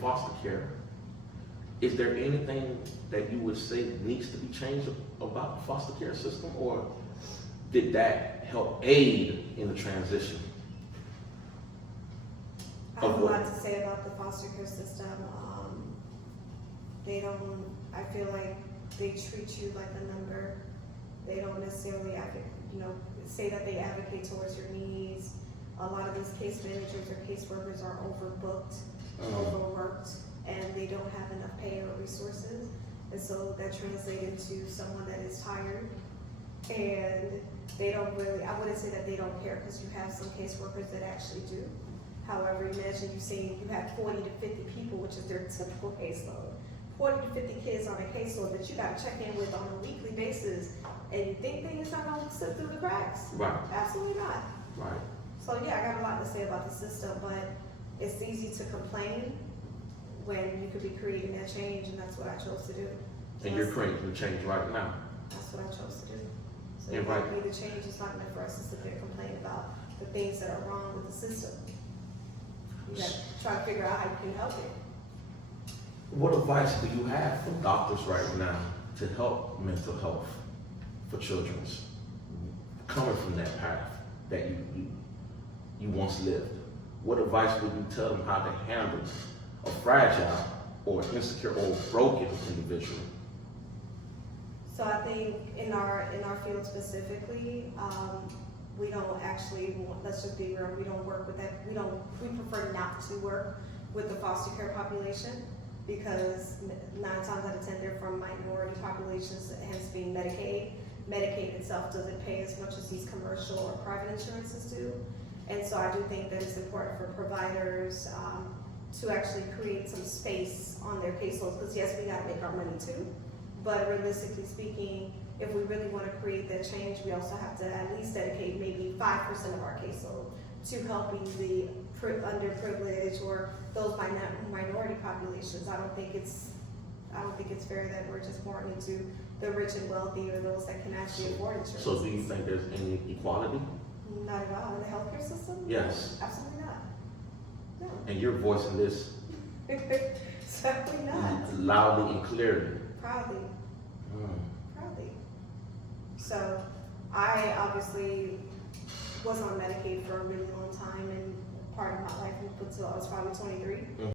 foster care, is there anything that you would say needs to be changed about the foster care system, or did that help aid in the transition? I have a lot to say about the foster care system. I feel like they treat you like a number. They don't necessarily say that they advocate towards your needs. A lot of these case managers or caseworkers are overbooked, overworked, and they don't have enough pay or resources. And so that translates into someone that is tired, and they don't really, I wouldn't say that they don't care, because you have some caseworkers that actually do. However, imagine you saying you have 40 to 50 people, which is their typical caseload. 40 to 50 kids on a caseload that you got to check in with on a weekly basis, and you think things are going to slip through the cracks? Right. Absolutely not. Right. So yeah, I got a lot to say about the system, but it's easy to complain when you could be creating that change, and that's what I chose to do. So And you're creating the change right now. that's what I chose to do. So Yeah, it right. might be the change. It's not meant for us to sit there and complain about the things that are wrong with the system. You got to try to figure out how you can help it. What advice do you have for doctors right now to help mental health for children coming from that path that you once lived? What advice would you tell them how to handle a fragile or insecure or broken individual? So I think in our field specifically, we don't actually, let's just be real, we don't work with that. We prefer not to work with the foster care population, because 9 times out of 10 they're from minority populations, hence being Medicaid. Medicaid itself doesn't pay as much as these commercial or private insurances do. And so I do think that it's important for providers to actually create some space on their caseloads, because yes, we gotta make our money too, but realistically speaking, if we really wanna create that change, we also have to at least dedicate maybe 5% of our caseload to helping the underprivileged or those minority populations. I don't think it's fair that we're just pouring into the rich and wealthy, or those that can actually afford insurance. So do you think there's any equality? Not at all. In the healthcare system? Yes. Absolutely not. No. And you're voicing this Certainly not. loudly and clearly. Proudly. Mm. Proudly. So I obviously was on Medicaid for a really long time, and part of my life up until I was probably 23.